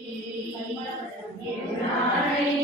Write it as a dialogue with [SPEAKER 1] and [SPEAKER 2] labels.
[SPEAKER 1] Y también para nuestra familia.